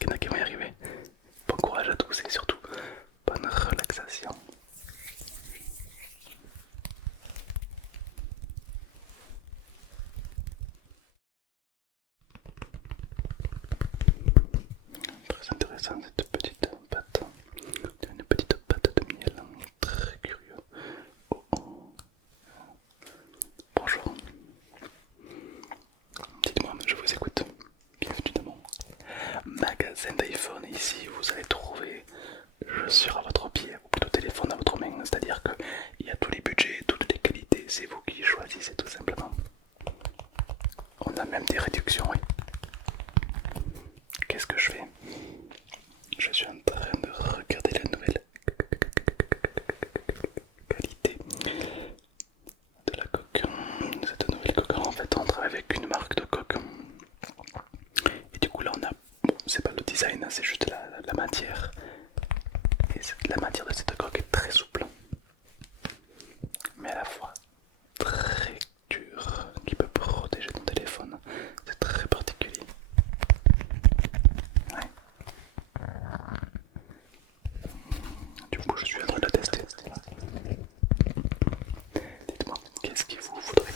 qu'il y en a qui vont y arriver. Bon courage à tous et surtout, bonne relaxation. Très intéressant cette petite pâte. Une petite pâte de miel. Très curieux. Oh, oh. Bonjour. Dites-moi, je vous écoute. Bienvenue dans mon magasin d'iPhone. Ici, vous allez trouver chaussures à votre pied, ou plutôt téléphone à votre main. C'est-à-dire qu'il y a tous les budgets, toutes les qualités. C'est vous qui choisissez tout simplement. On a même des réductions, oui. Qu'est-ce que je fais? Je suis en train de regarder la nouvelle qualité de la coque. Cette nouvelle coque, en fait, on travaille avec une marque de coque. Et du coup, là, on a. Bon, c'est pas le design, c'est juste la matière. Et la matière de cette coque est très souple, mais à la fois très dure, qui peut protéger ton téléphone. C'est très particulier. Ouais. Du coup, je suis en train de la tester. Dites-moi, qu'est-ce qu'il vous faudrait?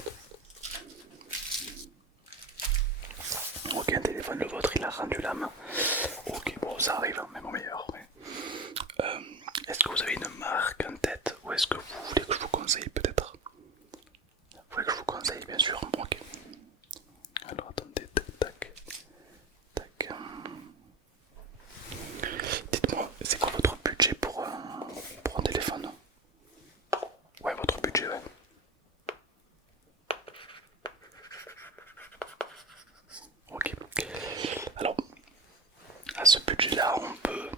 Ok, un téléphone, le vôtre, il a rendu la main. Ok, bon, ça arrive, hein, même au meilleur. Ouais. Est-ce que vous avez une marque en tête ou est-ce que vous voulez que je vous conseille peut-être? Vous voulez que je vous conseille, bien sûr. Ok. Alors attendez, tac, tac, tac. Dites-moi, c'est quoi votre budget pour un téléphone? Ouais, votre budget, ouais. Ok. Alors, à ce budget-là, on peut,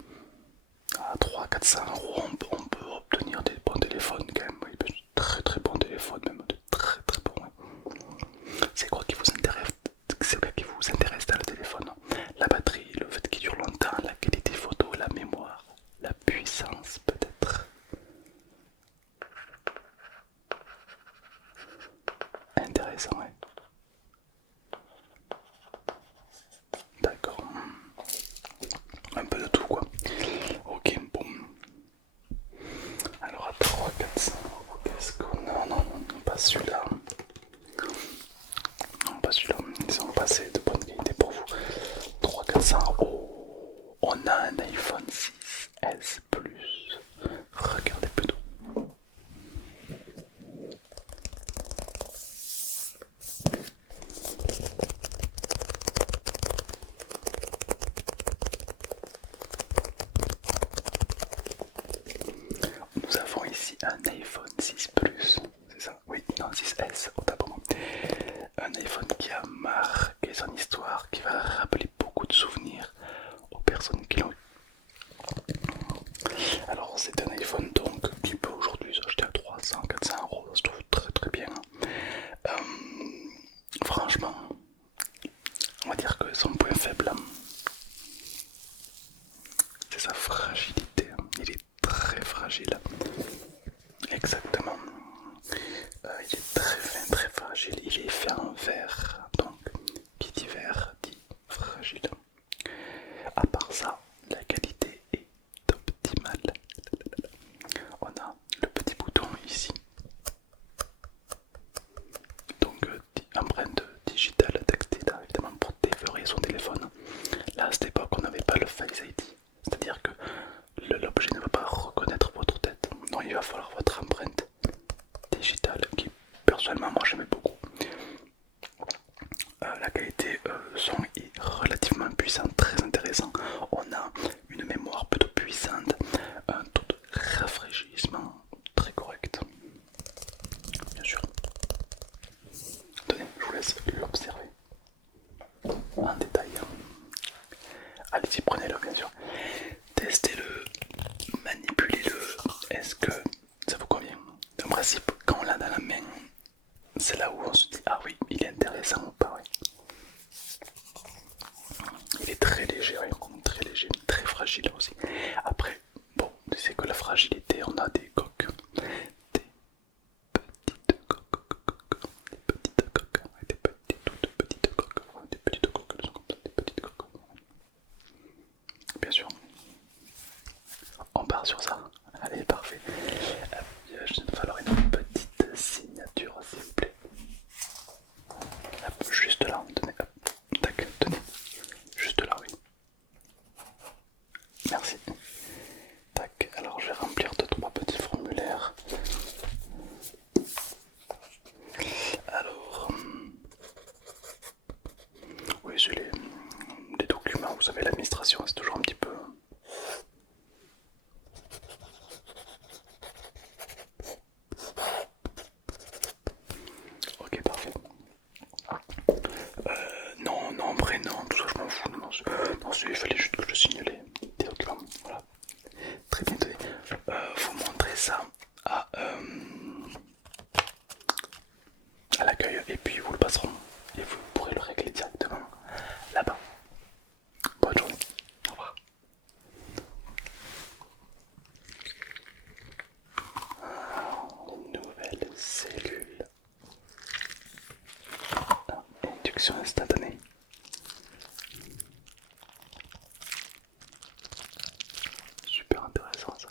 à 300-400 euros, on peut obtenir des bons téléphones quand même. Oui, très très bons téléphones, même de très très bons. Ouais. C'est quoi qui vous intéresse? C'est quoi qui vous intéresse dans le téléphone? La batterie, le fait qu'il dure longtemps, la qualité photo, la mémoire, la puissance peut-être. Intéressant, ouais. D'accord. Un peu de tout quoi. Ok, bon. Alors à 300-400 euros, qu'est-ce qu'on a? Non, non, non, pas celui-là. Non, pas celui-là. Laissons passer de bonne qualité pour vous. 300-400 euros. On a un iPhone 6S Plus. Regardez plutôt. Nous avons ici un iPhone 6 Plus, c'est ça? Oui, non, 6S, autant pour moi. Un iPhone qui a marqué son histoire, qui va rappeler beaucoup de souvenirs aux personnes qui l'ont eu. Alors, c'est un iPhone donc qui peut aujourd'hui s'acheter à 300-400 euros, ça se trouve très très bien. Euh, Franchement, on va dire que son point faible, c'est sa fragilité. Il est très fragile. Exactement. Il est très fin, très fragile. Il est fait en verre. Donc, qui dit verre dit fragile. À part ça, la qualité est optimale. On a le petit bouton ici. Donc, empreinte digitale tactile, évidemment, pour déverrouiller son téléphone. Là, à cette époque, on n'avait pas le Face ID. C'est-à-dire que l'objet ne va pas reconnaître votre tête. Non, il va falloir votre empreinte digitale qui, personnellement, moi j'aimais beaucoup. La qualité son est relativement puissante, très intéressant. On a une mémoire plutôt puissante, un taux de rafraîchissement très correct. Bien sûr. Tenez, je vous laisse l'observer en détail. Allez-y, prenez-le bien sûr. Testez-le, manipulez-le. Est-ce que ça vous convient? En principe, quand on l'a dans la main, c'est là où on se dit ah oui, il est intéressant ou pas. Oui. Il est très léger, oui, très léger, très fragile aussi. Après, bon, c'est que la fragilité, on a des coques, des petites coques, des petites coques, ouais, des toutes petites coques, ouais, des petites coques, elles sont comme ça, des petites coques. sur ça. Allez, parfait. Je vais falloir une petite signature, s'il vous plaît. Hop, juste là, tenez, hop, tac, tenez, juste là, oui. Merci. Tac, alors je vais remplir 2-3 petits formulaires. Alors, oui, c'est les documents, vous savez, l'administration, c'est toujours un petit peu. Ok, parfait. Non, non, prénom, tout ça je m'en fous. Non, il fallait juste que je signe les documents. Voilà. Très bien, tenez. Vous montrez ça à l'accueil et puis vous le passeront et vous pourrez le régler directement là-bas. Bonne journée. Au revoir. Nouvelle cellule. Induction instantanée. Super intéressant ça.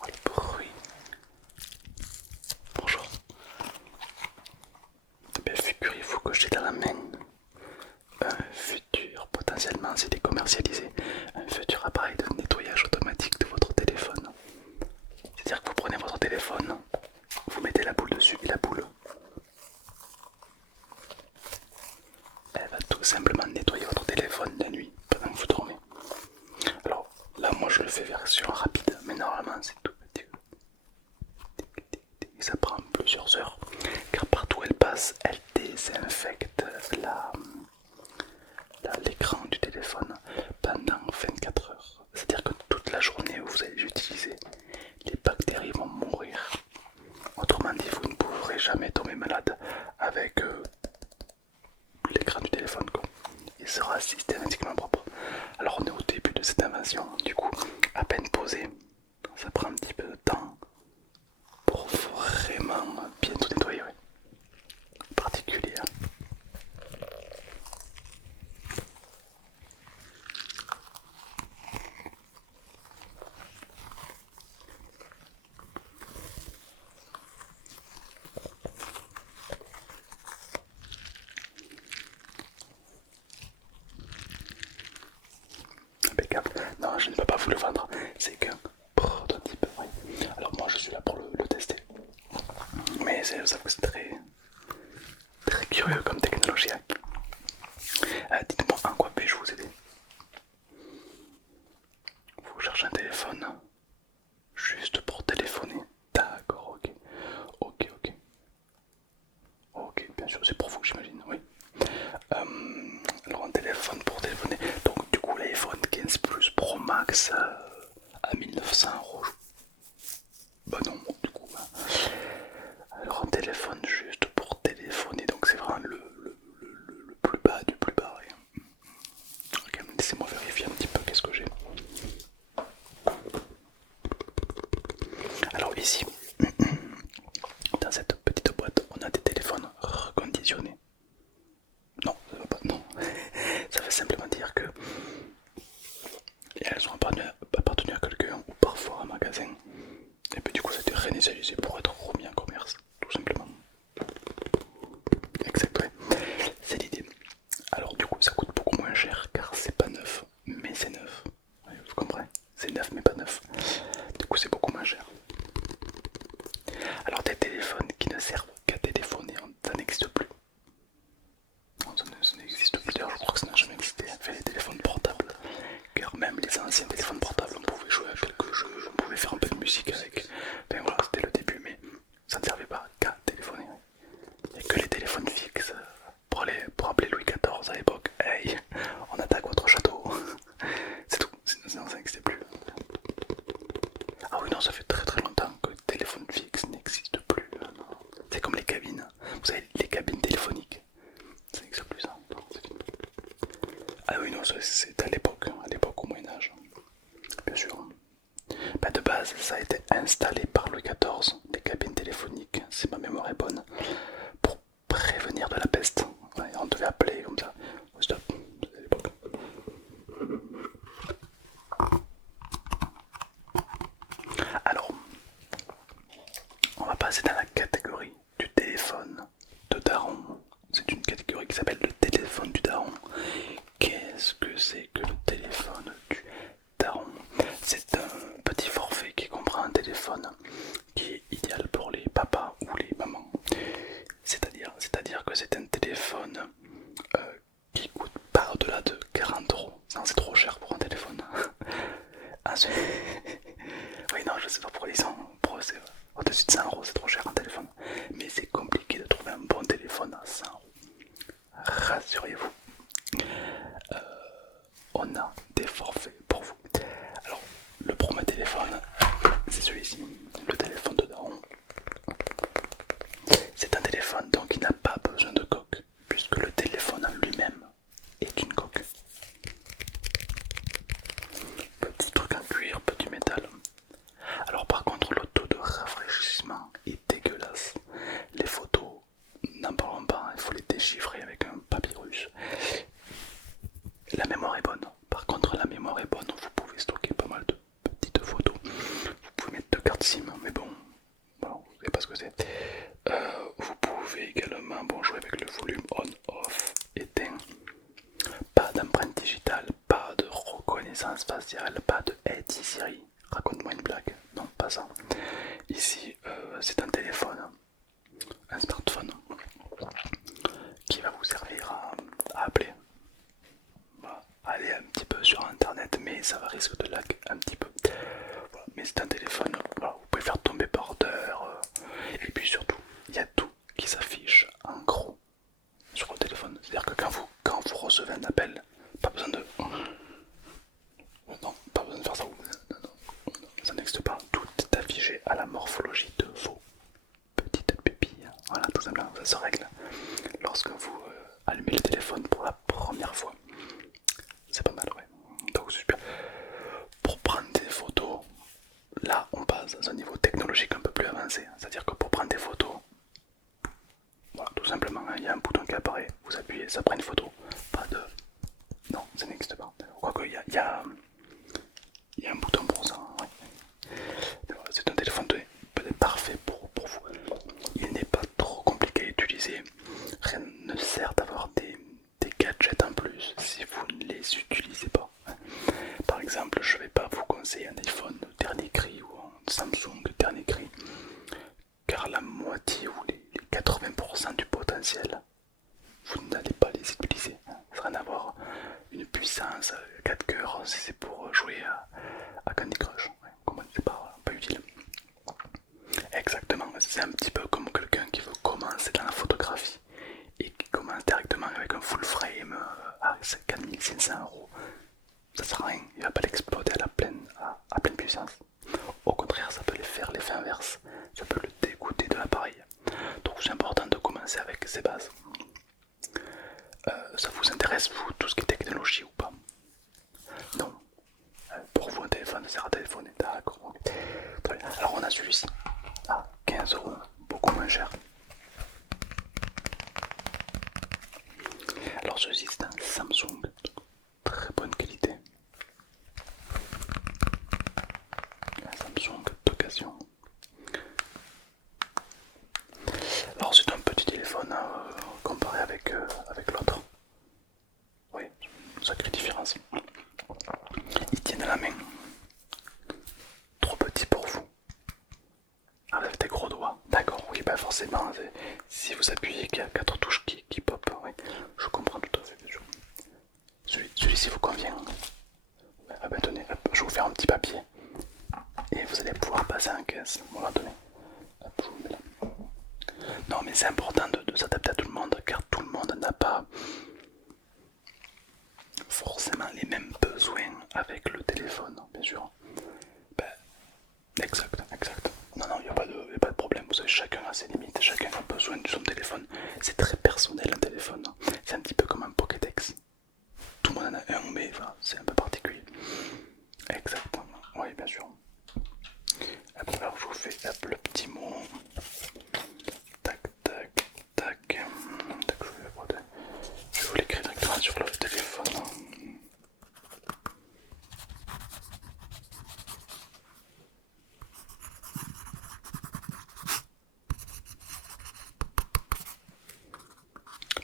Oh, le bruit. Bonjour. Ben, figurez-vous que j'ai dans la main un futur, potentiellement s'il est commercialisé, un futur appareil de nettoyage automatique de votre téléphone. C'est-à-dire que vous prenez votre téléphone, vous mettez la boule dessus et la boule, elle va tout simplement nettoyer votre téléphone la nuit pendant que vous dormez. Alors là moi je le fais version rapide, mais normalement c'est tout petit. Ça prend plusieurs heures, car partout où elle passe, elle désinfecte l'écran du téléphone pendant 24 heures. C'est-à-dire que toute la journée où vous allez l'utiliser, les bactéries vont mourir. Autrement dit, vous ne pourrez jamais tomber malade avec l'écran du téléphone, quoi. Il sera systématiquement propre. Alors on est au début de cette invasion, du coup, à peine posé, ça prend un petit peu de temps pour vraiment bien tout nettoyer, ouais. Particulier. Impeccable. Non, je ne peux pas vous le vendre, c'est qu'un prototype. Oui. Alors moi je suis là pour le tester. Mais ça c'est très curieux comme technologie. Dites-moi en quoi puis-je vous aider? Vous cherchez un téléphone juste pour téléphoner. D'accord, ok. Ok, ok. Ok, bien sûr, c'est pour vous, j'imagine, oui. Alors un téléphone pour téléphoner. Donc du coup l'iPhone 15 Plus Pro Max à 1900 €. Bah non, du coup. Alors un téléphone juste pour téléphoner, donc c'est vraiment le plus bas du plus bas. Ouais. Ok, laissez-moi vérifier un petit peu qu'est-ce que j'ai. Alors ici, dans cette petite boîte, on a des téléphones reconditionnés. Non, ça va pas, non. Ça veut simplement dire que elles ont appartenu à quelqu'un ou parfois à un magasin. Et puis du coup, ça a été réinitialisé pour être remis en commerce, tout simplement. Exact, ouais. C'est l'idée. Alors du coup, ça coûte beaucoup moins cher car c'est pas neuf, mais c'est neuf. Ouais, vous comprenez? C'est neuf mais pas neuf. Du coup, c'est beaucoup moins cher. Alors des téléphones qui ne servent qu'à téléphoner, ça n'existe plus. Non, ça n'existe plus, d'ailleurs je crois que ça n'a jamais existé. Fait les téléphones portables, car même les anciens téléphones portables, on pouvait jouer à quelques jeux, on pouvait faire un peu de musique avec. Ben voilà, c'était le début, mais ça ne servait pas qu'à téléphoner. Il n'y a que les téléphones fixes pour appeler Louis XIV à l'époque. Hey, on attaque votre château. C'est tout, sinon ça n'existait plus. Ah oui, non, ça fait très très longtemps que le téléphone fixe n'existe plus. C'est comme les cabines. Vous savez, les cabines téléphoniques. Ça n'existe plus, ça. Ah oui, non, c'est à l'époque au Moyen-Âge. Bien sûr. Bah, de base, ça a été installé par Louis XIV, les cabines téléphoniques, si ma mémoire est bonne, pour prévenir de la peste. Ouais, on devait appeler comme ça. Stop, c'est à l'époque. qui s'appelle le téléphone du daron. Qu'est-ce que c'est que le téléphone du daron? C'est un petit forfait qui comprend un téléphone qui est idéal pour les papas ou les mamans. C'est-à-dire que c'est un téléphone qui coûte pas au-delà de 40 euros. Non, c'est trop cher pour un téléphone. Ah, oui, non, je sais pas pourquoi ils sont au-dessus de 100 euros, c'est trop cher un téléphone. Mais c'est compliqué de trouver un bon téléphone à 100 euros. Rassurez-vous, on a des forfaits pour vous. Alors, le premier téléphone, c'est celui-ci, le téléphone de daron. C'est un téléphone donc il n'a pas besoin de coque, puisque le téléphone en lui-même est une coque. Petit truc en cuir, petit métal. Alors par contre, le taux de rafraîchissement est dégueulasse. Les photos, n'en parlons pas, il faut les déchiffrer avec un papyrus. La mémoire est bonne. Par contre, la mémoire est bonne, vous pouvez stocker pas mal de petites photos. Vous pouvez mettre 2 cartes SIM, mais bon, voilà, vous savez pas ce que c'est. Vous pouvez également jouer avec le volume on-off, éteint. Pas d'empreinte digitale, pas de reconnaissance faciale, pas de Hey Siri, raconte-moi une blague. Non, pas ça. Ici, c'est un téléphone, un smartphone qui va vous servir à appeler. Aller un petit peu sur internet, mais ça va risque de lag un petit peu. Voilà. Mais c'est un téléphone, voilà, vous pouvez faire tomber par terre. Et puis surtout, il y a tout qui s'affiche en gros sur le téléphone. C'est-à-dire que quand vous recevez un appel, pas besoin de. Non, pas besoin de faire ça. Non, non, ça n'existe pas. Tout est affiché à la morphologie de vos petites pupilles. Voilà, tout simplement, ça se règle lorsque vous allumez le téléphone pour la première fois. C'est pas mal, ouais. Donc super. Pour prendre des photos, là on passe à un niveau technologique un peu plus avancé. C'est-à-dire que pour prendre des photos, voilà, tout simplement, hein, il y a un bouton qui apparaît, vous appuyez, ça prend une photo. Pas de. Non, ça n'existe pas. Quoique, il y a un bouton pour ça. Ouais. Voilà, c'est un téléphone peut-être parfait pour vous. Il n'est pas trop compliqué à utiliser. Rien ne sert d'avoir des gadgets en plus si vous ne les utilisez pas. Par exemple, je ne vais pas vous conseiller un iPhone dernier cri ou un Samsung dernier cri, car la moitié ou les 80% du potentiel, vous n'allez pas les utiliser. Ça n'a rien à voir. Une puissance 4 cœurs, si c'est pour jouer à Candy Crush, comment c'est pas utile. Exactement, c'est un petit peu comme quelqu'un qui veut commencer dans la photographie et qui commence directement avec un full frame à 4500 euros. Ça sert à rien, il va pas l'exploiter à pleine puissance. Au contraire, ça peut faire l'effet inverse, ça peut le dégoûter de l'appareil. Donc c'est important de commencer avec ces bases. Ça vous intéresse, vous, tout ce qui est technologie ou pas? Non. Pour vous, un téléphone sert à téléphoner, d'accord. Très bien. Alors on a celui-ci à 15 euros, beaucoup moins cher. Alors celui-ci c'est un Samsung, très bonne qualité. Un Samsung d'occasion. Alors c'est un petit téléphone comparé avec l'autre. Oui, sacrée différence. Il tient à la main. Trop petit pour vous. Avec des gros doigts. D'accord, oui, bah forcément, si vous appuyez qu'il y a 4 touches qui pop, oui, je comprends tout à fait, bien sûr. Celui-ci vous convient. Ah bah tenez, hop, je vais vous faire un petit papier. Et vous allez pouvoir passer en caisse. Voilà, tenez. Hop, je vous mets là. Non, mais c'est important de s'adapter à tout le monde, car tout le monde n'a pas forcément les mêmes besoins avec le téléphone, bien sûr. Ben, exact. Non, il n'y a pas de problème. Vous savez, chacun a ses limites, chacun a besoin de son téléphone. C'est très personnel un téléphone. C'est un petit peu comme un Pokédex. Tout le monde en a un, mais enfin, c'est un peu particulier. Exactement. Oui, bien sûr. Alors, je vous fais le petit mot. Tac. Je vais vous l'écrire directement sur le téléphone.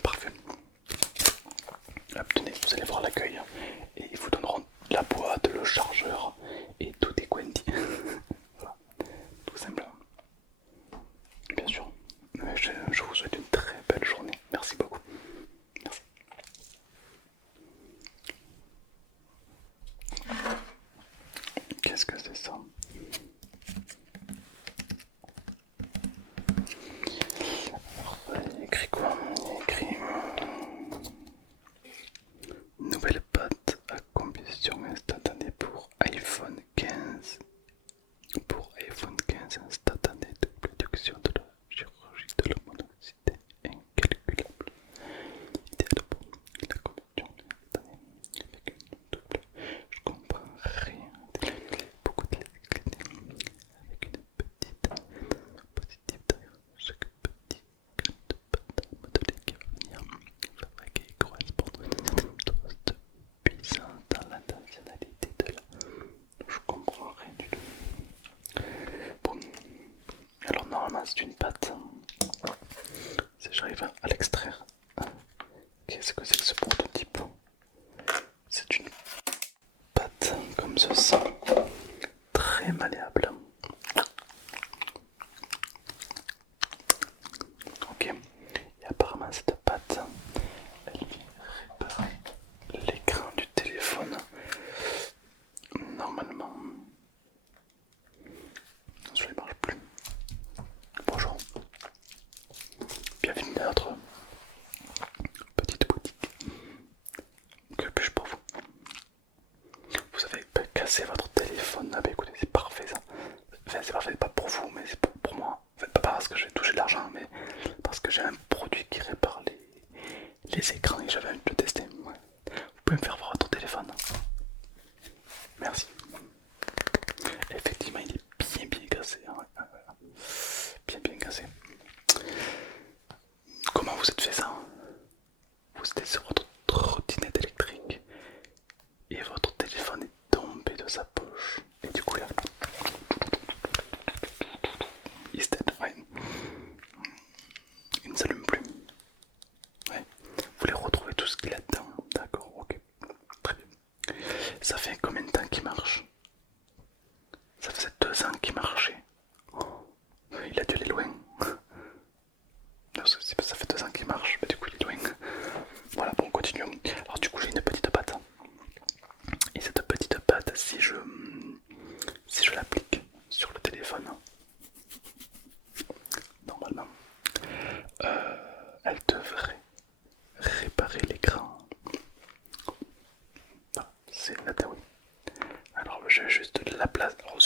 Parfait. c'est une pâte. Si j'arrive à l'extraire, qu'est-ce que c'est que ce prototype? C'est une pâte comme ceci, très malléable. Ok, et apparemment cette pâte, elle vient réparer l'écran du téléphone. Normalement, je ne marche plus. Bonjour, bienvenue dans notre petite boutique. Que puis-je pour vous? Vous avez cassé votre téléphone. Ah bah écoutez, c'est parfait ça. Enfin, c'est parfait, pas pour vous, mais c'est pour moi. Enfin, pas parce que je vais toucher de l'argent, mais parce que j'ai un produit qui répare les écrans et j'avais envie de le tester. Ouais. Vous pouvez me faire voir votre téléphone. Merci. Effectivement, il est bien cassé. Hein. Bien cassé. Comment vous êtes fait ça? Vous étiez sur votre trottinette électrique et votre téléphone est tombé de sa poche. Et du coup, là, ouais. Il ne s'allume plus. Ouais. Vous voulez retrouver tout ce qu'il y a dedans. D'accord, ok. Très bien. Ça fait combien de temps qu'il marche? Ça faisait 2 ans qu'il marchait. Oh, il a dû aller loin. Ça fait 2 ans qu'il marche, mais du coup il est loin. Voilà, bon, continuons. Alors du coup j'ai une petite pâte. Et cette petite pâte, si je l'applique sur le téléphone, normalement, elle devrait réparer l'écran. Voilà, c'est la théorie. Alors j'ai juste la place. Alors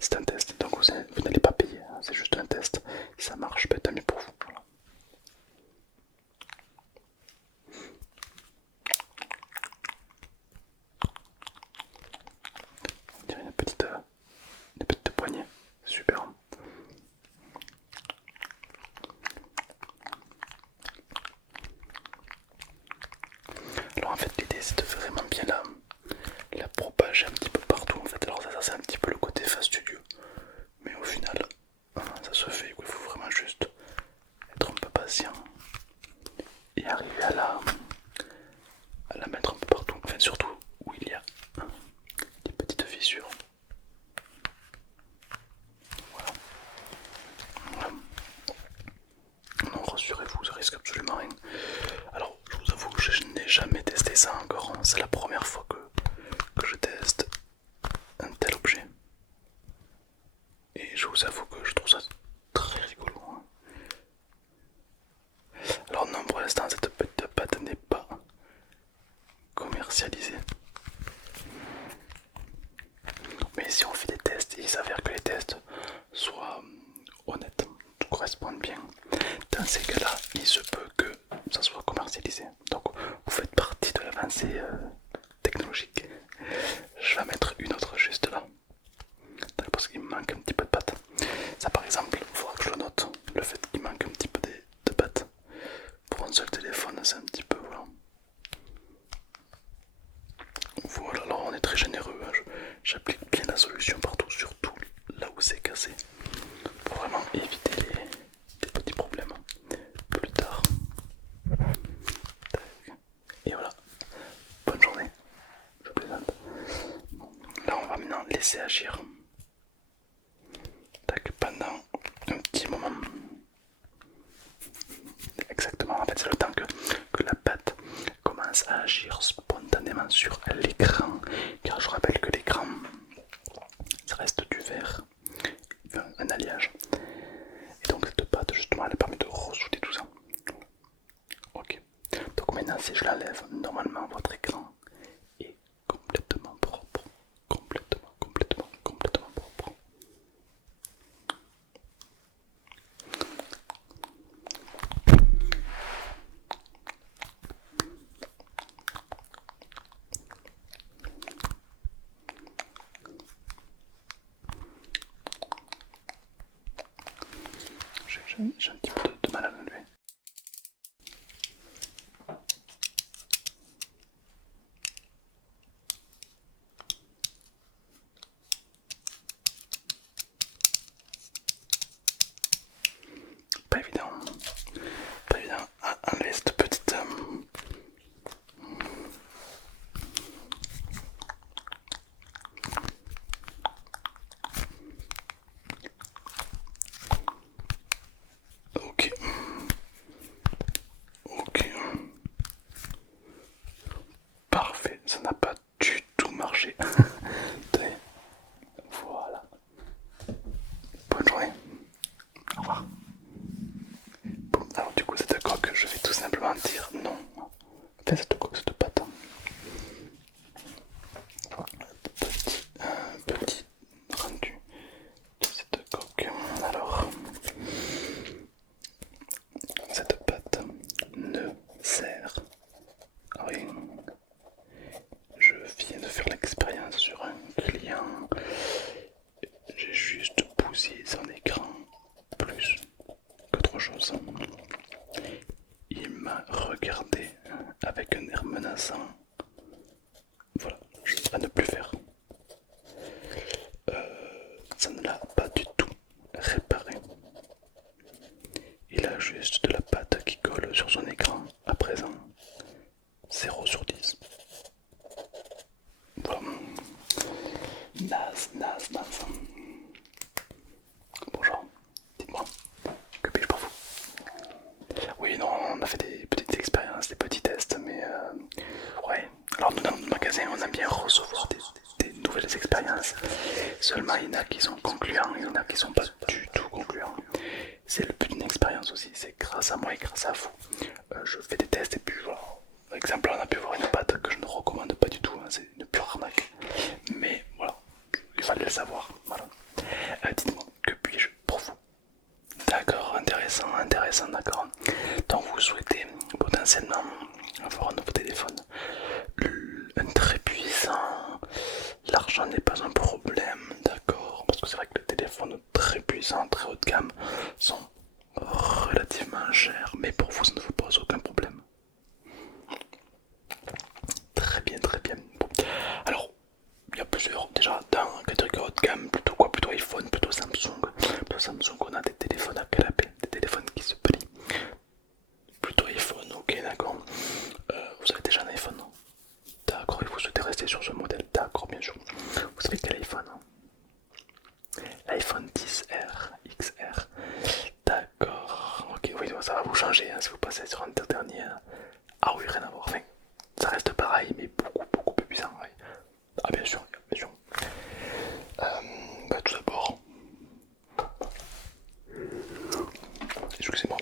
c'est un test, donc vous n'allez pas payer, hein, c'est juste un test. Si ça marche, ben, tant mieux pour vous. Voilà. On dirait une petite poignée. Super. Alors en fait l'idée c'est de vraiment bien la propager un petit peu partout en fait. Alors ça c'est un petit peu le côté fastidieux. Mais au final, ça se fait. Il faut vraiment juste être un peu patient et arriver à la mettre un peu partout. Enfin surtout où il y a des petites fissures. Voilà. Voilà. Non, rassurez-vous, ça risque absolument rien. Alors, je vous avoue que je n'ai jamais testé ça encore. C'est la première fois que je teste un tel objet. Et je vous avoue que je trouve ça très rigolo. Hein. Alors non, pour l'instant, cette petite pâte n'est pas commercialisée. Mais si on fait des tests et il s'avère que les tests soient honnêtes, correspondent bien, dans ces cas-là, il se peut que ça soit commercialisé. Donc vous faites partie de l'avancée technologique. Je vais mettre une autre juste là. Parce qu'il me manque un petit peu de pâte. Ça par exemple, il faudra que je le note. Le fait qu'il manque un petit peu de pâte. Pour un seul téléphone, c'est un petit peu... Voilà. Voilà, alors on est très généreux. Hein. J'applique bien la solution partout, surtout là où c'est cassé. Pour vraiment éviter des petits problèmes plus tard. Et voilà. Bonne journée. Je plaisante. Là on va maintenant laisser agir. Tac, pendant un petit moment. Exactement, en fait c'est le temps que la pâte commence à agir spontanément sur l'écran. Car je rappelle que l'écran, ça reste du verre, un alliage. Et donc cette pâte justement elle permet de ressouder tout ça. Ok, donc maintenant si je l'enlève, normalement votre écran est complètement propre. Complètement propre. J'ai un petit peu de mal à l'enlever. mentir, non. Fais cette coque, cette pâte. Petit rendu de cette coque. Alors, cette pâte ne sert à rien. Je viens de faire l'expérience sur un client. J'ai juste poussé son écran plus qu'autre chose. Il m'a regardé avec un air menaçant. Voilà, je à ne plus faire. Ça ne l'a pas du tout réparé. Il a juste de la pâte qui colle sur son écran. À présent, 0/10. Voilà. Naze. Bonjour, dites-moi, que puis-je pour vous? Oui, non, on a fait des petites expériences, des petits tests, mais ouais. Alors nous dans notre magasin, on aime bien recevoir des nouvelles expériences. Seulement, il y en a qui sont concluants, il y en a qui sont pas du tout concluants. C'est le but d'une expérience aussi, c'est grâce à moi et grâce à vous. Je fais des tests et puis voilà. Par exemple, on a pu voir une pâte que je ne recommande pas du tout, hein, c'est une pure arnaque. Mais voilà, il fallait le savoir. Voilà. Dites-moi, que puis-je pour vous? D'accord, intéressant, d'accord. Donc vous souhaitez potentiellement avoir un nouveau téléphone, un très puissant. L'argent n'est pas un problème, d'accord. Parce que c'est vrai que les téléphones très puissants, très haut de gamme sont relativement chers, mais pour vous ça ne vous pose aucun problème. Très bien, très bien. Bon. Alors, il y a plusieurs, déjà dans catégorie haut de gamme, plutôt quoi, plutôt iPhone, plutôt Samsung. Plutôt Samsung, on a des téléphones à canapé, des téléphones qui se plient. Plutôt iPhone, ok, d'accord. Vous avez déjà un iPhone, non? D'accord, et vous souhaitez rester sur ce modèle? D'accord, bien sûr. Vous savez quel iPhone, hein? L'iPhone 10R XR. D'accord, ok, oui, ça va vous changer hein, si vous passez sur un dernier. Ah oui, rien à voir. Enfin, ça reste pareil, mais beaucoup plus puissant. Ouais. Ah, bien sûr, bien sûr. Tout d'abord, excusez-moi,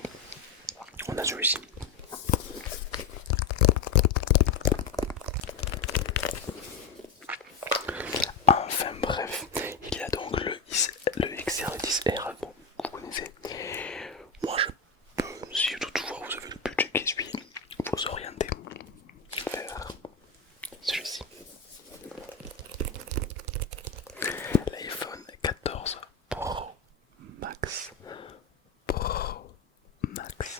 on a celui-ci. Enfin bref, il y a donc le XR et 10R, bon, vous connaissez. Moi je peux, si toutefois vous avez le budget qui suit, vous orienter vers celui-ci. L'iPhone 14 Pro Max. Pro Max.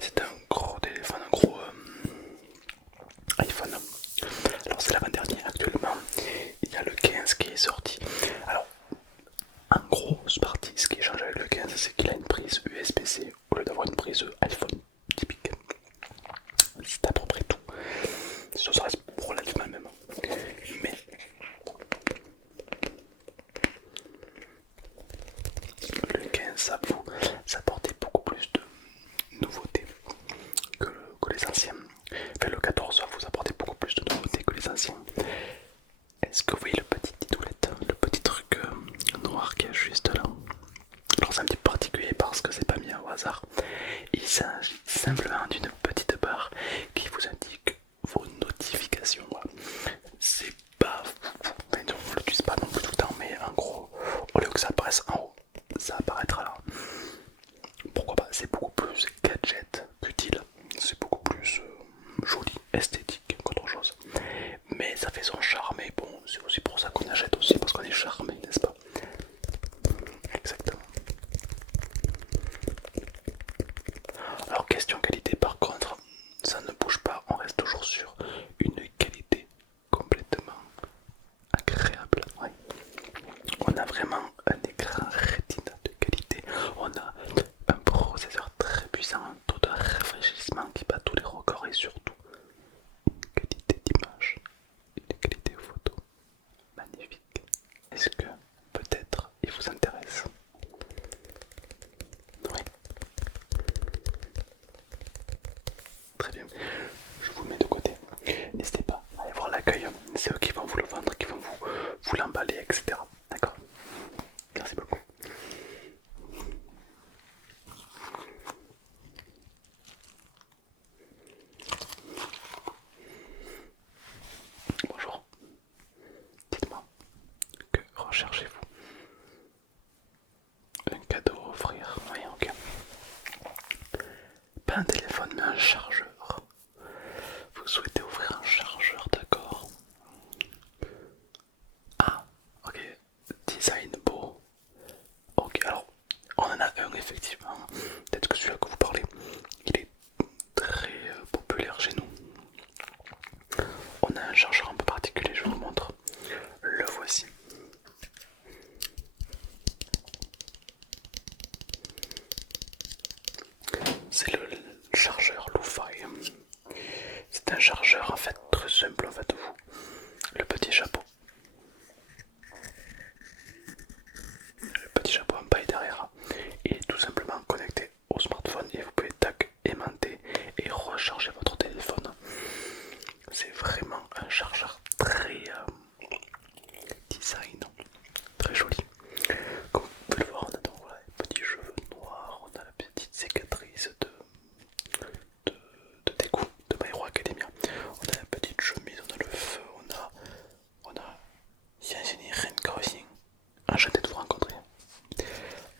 C'est un gros téléphone, un gros iPhone. Alors c'est l'avant-dernier actuellement. Il y a le 15 qui est sorti. Alors en gros, ce qui change avec le 15, c'est qu'il a une prise USB-C au lieu d'avoir une prise iPhone typique. C'est à peu près tout. Ça reste relativement le même. Mais le 15, ça apportait beaucoup plus de nouveautés que les anciens. Enfin, le 14 va vous apporter beaucoup plus de nouveautés que les anciens. Est-ce que vous voyez le petit titoulette, le petit truc noir qui est juste là? Alors c'est un petit peu particulier parce que c'est pas mis au hasard. Il s'agit simplement d'une petite barre qui vous indique vos notifications. C'est pas... Enfin, on l'utilise pas non plus tout le temps, mais en gros, au lieu que ça apparaisse en haut, ça apparaîtra là. Pourquoi pas? C'est beaucoup plus gadget qu'utile. C'est beaucoup plus joli, esthétique qu'autre chose. Mais ça fait son charme et bon, c'est aussi pour ça qu'on achète aussi, parce qu'on est charmé, n'est-ce pas? Exactement. Alors question qualité par contre, ça ne bouge pas, on reste toujours sur une qualité complètement agréable. Ouais. On a vraiment un écran Retina de qualité, on a un processeur très puissant, un taux de rafraîchissement qui bat tous les records et surtout une qualité d'image, une qualité photo magnifique. Est-ce que peut-être il vous intéresse? Oui. Très bien. Je vous mets de côté. N'hésitez pas à aller voir l'accueil. C'est eux qui vont vous le vendre, qui vont vous l'emballer, etc. D'accord? Merci beaucoup. recherchez-vous? Un cadeau à offrir, oui, ok. Pas un téléphone, mais un chargeur. Vous souhaitez offrir un chargeur, d'accord. Ah, ok. Design beau. Ok, alors, on en a un effectivement. Peut-être que celui-là que vous parlez, il est très populaire chez nous. On a un chargeur un peu particulier, je vous le montre. Le voici. C'est le chargeur Lo-Fi. C'est un chargeur en fait très simple en fait. Le petit chapeau. Le petit chapeau en paille derrière. Il est tout simplement connecté au smartphone et vous pouvez tac aimanter et recharger votre téléphone. C'est vraiment un chargeur très design, très joli. Comme vous pouvez le voir, on a donc voilà, les petits cheveux noirs, on a la petite cicatrice de dégoût de My Hero Academia. On a la petite chemise, on a le feu, on a Yangini Crossing. Enchanté de vous rencontrer.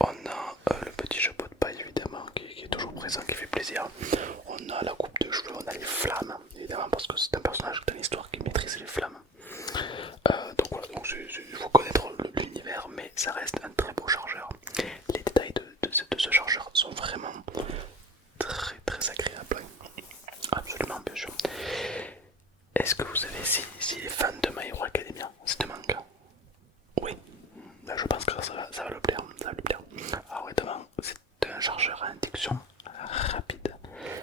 On a le petit chapeau de paille évidemment qui est toujours présent, qui fait plaisir. On a la coupe de cheveux, on a les flammes évidemment parce que c'est un personnage dans l'histoire qui maîtrise les flammes. Donc voilà, donc il faut connaître l'univers, mais ça reste un très beau chargeur. Les détails de ce chargeur sont vraiment très très agréables. Absolument, bien sûr. Est-ce que vous savez si les fans de My Hero Academia, c'est un manga? Oui, ben, je pense que ça va le plaire. Ça va lui plaire. Alors évidemment, c'est un chargeur à induction rapide,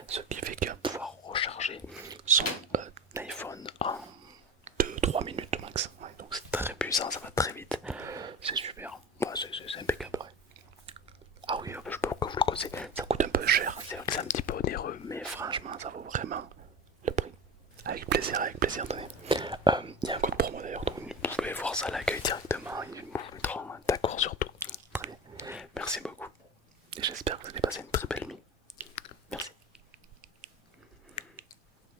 ce qui fait qu'il va pouvoir recharger son iPhone en 2-3 minutes max. Ouais, donc c'est très puissant, ça va très vite. C'est super, ouais, c'est impeccable. Ouais. Ah oui, je peux que vous le conseiller. Ça coûte un peu cher, c'est vrai que c'est un petit peu onéreux, mais franchement, ça vaut vraiment le prix. Avec plaisir, tenez. Il y a un code promo d'ailleurs, donc vous pouvez voir ça à l'accueil directement. Ils vous mettront d'accord sur tout. Très bien. Merci beaucoup. Et j'espère que vous allez passer une très